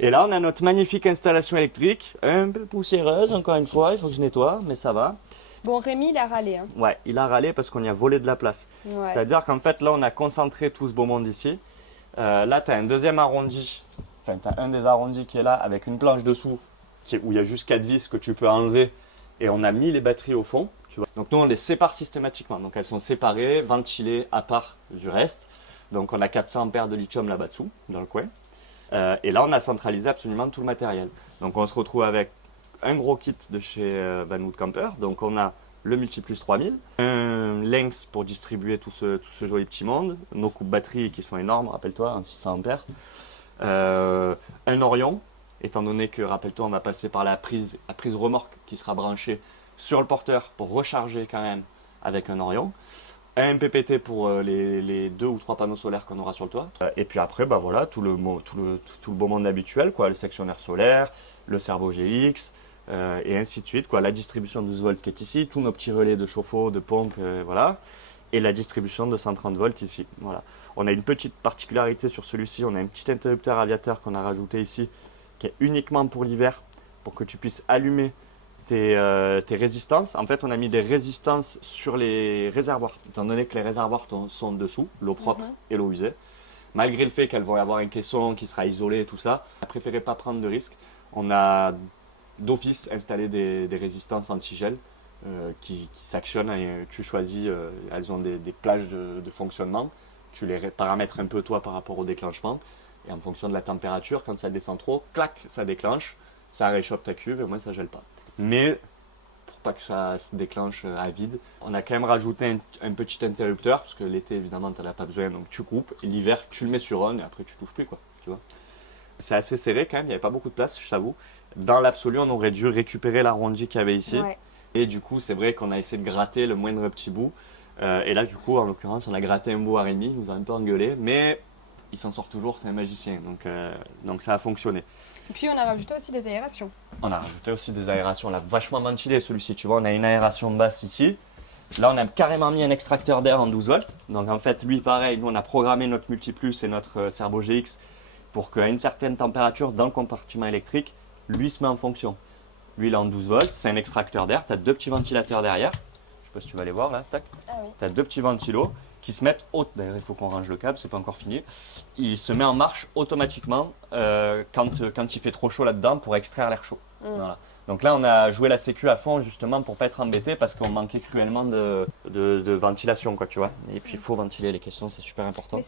Et là, on a notre magnifique installation électrique, un peu poussiéreuse, encore une fois, il faut que je nettoie, mais ça va. Bon, Rémi, il a râlé. Hein. Ouais, il a râlé parce qu'on y a volé de la place. Ouais. C'est-à-dire qu'en fait, là, on a concentré tout ce beau monde ici. Là, tu as un deuxième arrondi, enfin, tu as un des arrondis qui est là avec une planche dessous où il y a juste 4 vis que tu peux enlever. Et on a mis les batteries au fond, tu vois. Donc nous, on les sépare systématiquement. Donc elles sont séparées, ventilées à part du reste. Donc on a 400 ampères de lithium là-bas dessous, dans le coin. Et là, on a centralisé absolument tout le matériel. Donc on se retrouve avec un gros kit de chez Van Hout Camper. Donc on a le Multiplus 3000, un Lynx pour distribuer tout ce joli petit monde, nos coupes batteries qui sont énormes, rappelle-toi, en 600 ampères, un Orion, étant donné que, rappelle-toi, on va passer par la prise remorque qui sera branchée sur le porteur pour recharger quand même avec un Orion, un MPPT pour les 2 ou 3 panneaux solaires qu'on aura sur le toit. Et puis après, bah voilà, tout le beau monde habituel, quoi, le sectionnaire solaire, le Servo GX, et ainsi de suite, quoi. La distribution de 12 volts qui est ici, tous nos petits relais de chauffe-eau, de pompe, voilà, et la distribution de 130 volts ici. Voilà. On a une petite particularité sur celui-ci, on a un petit interrupteur aviateur qu'on a rajouté ici, qui est uniquement pour l'hiver, pour que tu puisses allumer tes résistances. En fait, on a mis des résistances sur les réservoirs, étant donné que les réservoirs sont dessous, l'eau propre et l'eau usée. Malgré le fait qu'elles vont avoir un caisson qui sera isolé et tout ça, on a préféré pas prendre de risques. On a d'office installé des résistances anti-gel qui s'actionnent. Tu choisis, elles ont des plages de fonctionnement. Tu les paramètres un peu toi par rapport au déclenchement. Et en fonction de la température, quand ça descend trop, clac, ça déclenche. Ça réchauffe ta cuve et au moins ça gèle pas. Mais pour pas que ça se déclenche à vide, on a quand même rajouté un petit interrupteur, parce que l'été évidemment tu n'en as pas besoin, donc tu coupes. Et l'hiver tu le mets sur on et après tu touches plus, quoi, tu vois. C'est assez serré quand même, il n'y avait pas beaucoup de place, je t'avoue. Dans l'absolu, on aurait dû récupérer l'arrondi qu'il y avait ici. Ouais. Et du coup, c'est vrai qu'on a essayé de gratter le moindre petit bout. Et là, du coup, en l'occurrence, on a gratté un bout à Rémi, il nous a un peu engueulé, mais il s'en sort toujours, c'est un magicien, donc ça a fonctionné. Et puis, on a rajouté aussi des aérations. On a rajouté aussi des aérations, on l'a vachement ventilé celui-ci, tu vois, on a une aération basse ici. Là, on a carrément mis un extracteur d'air en 12 volts. Donc en fait, lui, pareil, nous, on a programmé notre Multiplus et notre Servo GX pour qu'à une certaine température dans le compartiment électrique, lui se met en fonction. Lui, il est en 12 volts, c'est un extracteur d'air, tu as 2 petits ventilateurs derrière. Je sais pas si tu vas les voir là, tac. Ah oui. Tu as 2 petits ventilos qui se mettent, d'ailleurs il faut qu'on range le câble, c'est pas encore fini. Il se met en marche automatiquement quand il fait trop chaud là-dedans pour extraire l'air chaud. Voilà. Donc là, on a joué la sécu à fond justement pour pas être embêté parce qu'on manquait cruellement de ventilation, quoi, tu vois. Et puis il faut ventiler les caissons, c'est super important.